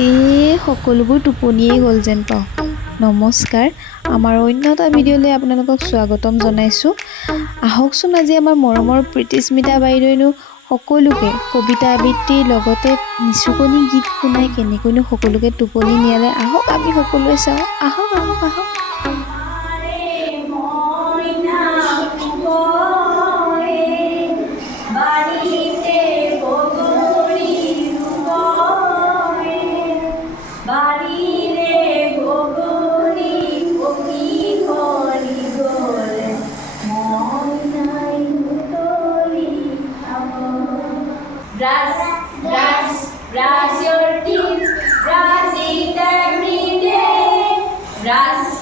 এই সকলোবোৰ টোপনিয়েই গ'ল যেন পাওঁ। নমস্কাৰ, আমাৰ অন্য এটা ভিডিঅ'লৈ আপোনালোকক স্বাগতম জনাইছোঁ। আহকচোন আজি আমাৰ মৰমৰ প্ৰীতিস্মিতা বাইদেউনো সকলোকে কবিতা আবৃত্তিৰ লগতে নিচুকনি গীত শুনাই কেনেকৈনো সকলোকে টোপনি নিয়ালে। আহক আমি সকলোৱে চাওঁ। আহক আহক আহক। Brush your teeth, brush it every day. Brush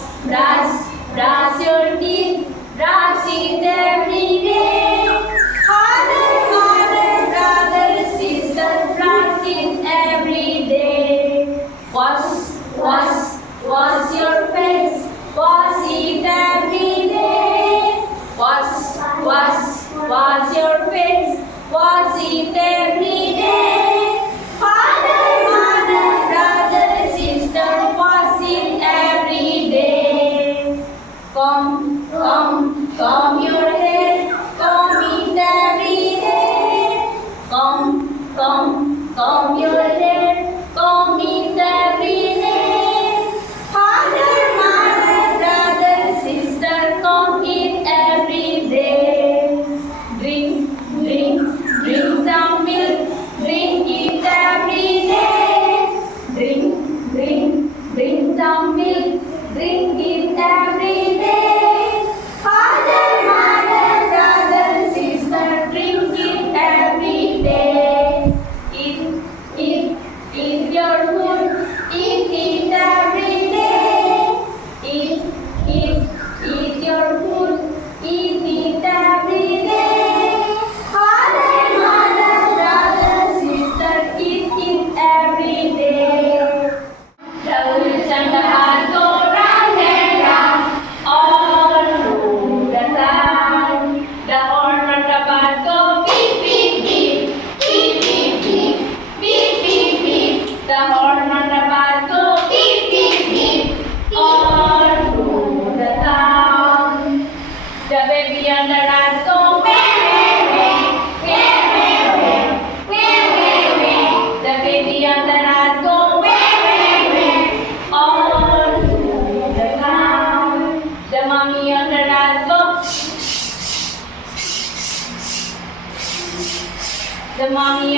your teeth, brush it every day. Father, mother, brother, sister, brush it every day. Wash your face, wash it every day. Wash your face, wash it every day. Father, mother, brother, sister, wash it every day. Comb your hair, comb it every day. Comb your hair, comb it every day. Father, mother, brother, sister, comb it every day. Drink some milk, drink it every day. Drink some milk, drink it every day. Father, mother, brother, sister, drink it every day. Eat your food, eat it every day. Eat your food, eat it every day. Father, mother, brother, sister, eat it every day. The wheels and the heart go round and round all through the town. The horn on the bus go beep beep beep, beep beep beep, beep beep beep. The horn on the bus go beep beep beep all through the town. The baby on the grass go wah wah wah, wah wah wah, wah wah wah. The baby on the grass go wah wah wah all through the town. The mommy on the grass go. The mommy